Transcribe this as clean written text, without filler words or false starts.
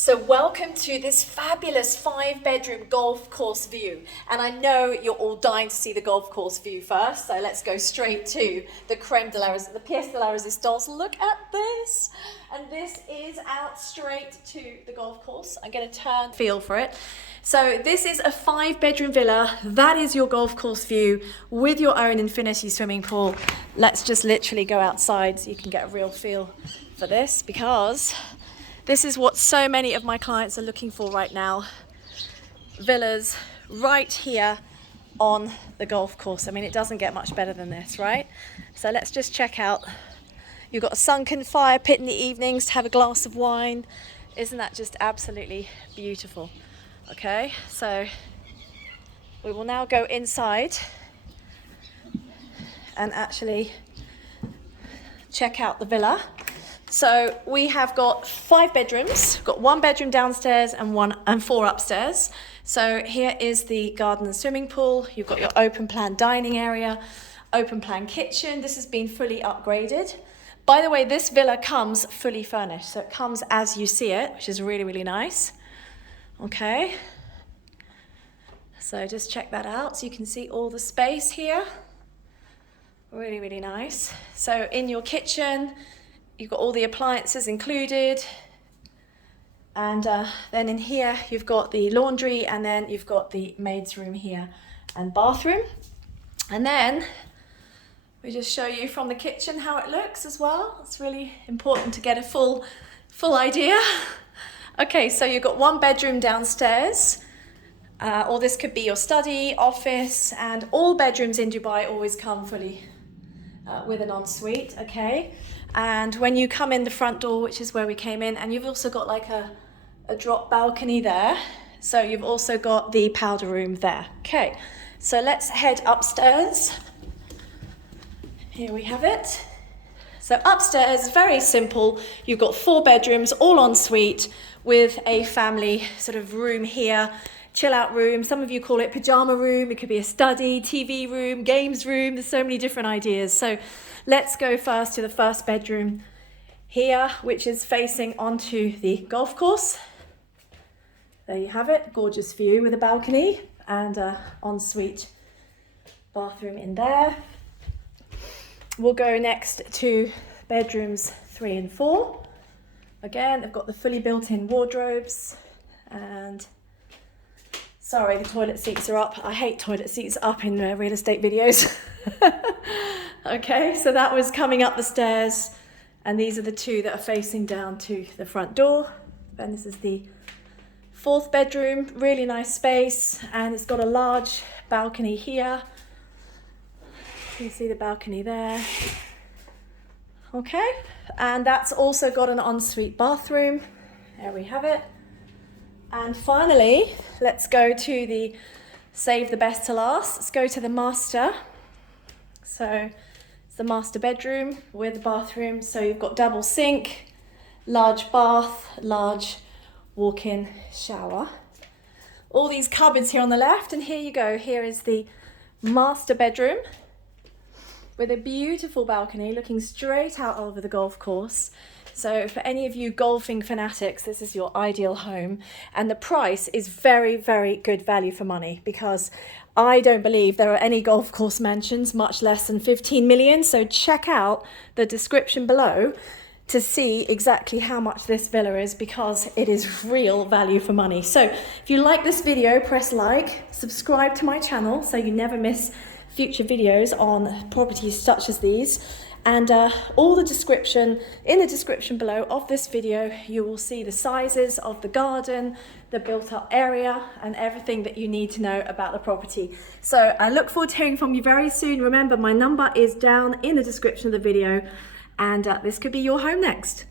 So welcome to this fabulous 5-bedroom golf course view. And I know you're all dying to see the golf course view first, so let's go straight to the creme de la the pièce de la résistance. Look at this. And this is out straight to the golf course. I'm going to turn, feel for it. So this is a 5-bedroom villa. That is your golf course view with your own infinity swimming pool. Let's just literally go outside so you can get a real feel for this, because this is what so many of my clients are looking for right now. Villas right here on the golf course. I mean, it doesn't get much better than this, right? So let's just check out. You've got a sunken fire pit in the evenings to have a glass of wine. Isn't that just absolutely beautiful? Okay, so we will now go inside and actually check out the villa. So we have got 5 bedrooms. We've got 1 bedroom downstairs and 4 upstairs. So here is the garden and swimming pool. You've got your open plan dining area, open plan kitchen. This has been fully upgraded. By the way, this villa comes fully furnished. So it comes as you see it, which is really, really nice. Okay. So just check that out. So you can see all the space here. Really, really nice. So in your kitchen, you've got all the appliances included. And then in here, you've got the laundry, and then you've got the maid's room here and bathroom. And then we just show you from the kitchen how it looks as well. It's really important to get a full idea. Okay, so you've got 1 bedroom downstairs, or this could be your study, office, and all bedrooms in Dubai always come fully with an ensuite, okay? And when you come in the front door, which is where we came in, and you've also got like a drop balcony there. So you've also got the powder room there. Okay, so let's head upstairs. Here we have it. So upstairs, very simple. You've got 4 bedrooms, all en suite, with a family sort of room here, chill out room. Some of you call it pajama room. It could be a study, TV room, games room. There's so many different ideas. So let's go first to the first bedroom here, which is facing onto the golf course. There you have it, gorgeous view with a balcony and an ensuite bathroom in there. We'll go next to bedrooms 3 and 4. Again, they've got the fully built-in wardrobes, and sorry, the toilet seats are up. I hate toilet seats up in real estate videos. Okay, so that was coming up the stairs, and these are the 2 that are facing down to the front door. And this is the 4th bedroom, really nice space, and it's got a large balcony here. You can see the balcony there. Okay, and that's also got an ensuite bathroom. There we have it. And finally, let's go to the save the best to last. Let's go to the master. So it's the master bedroom with the bathroom. So you've got double sink, large bath, large walk-in shower. All these cupboards here on the left, and here you go. Here is the master bedroom with a beautiful balcony looking straight out over the golf course. So for any of you golfing fanatics, this is your ideal home. And the price is very, very good value for money, because I don't believe there are any golf course mansions much less than 15 million. So check out the description below to see exactly how much this villa is, because it is real value for money. So if you like this video, press like, subscribe to my channel so you never miss future videos on properties such as these. And in the description below of this video, you will see the sizes of the garden, the built up area, and everything that you need to know about the property. So I look forward to hearing from you very soon. Remember, my number is down in the description of the video, and this could be your home next.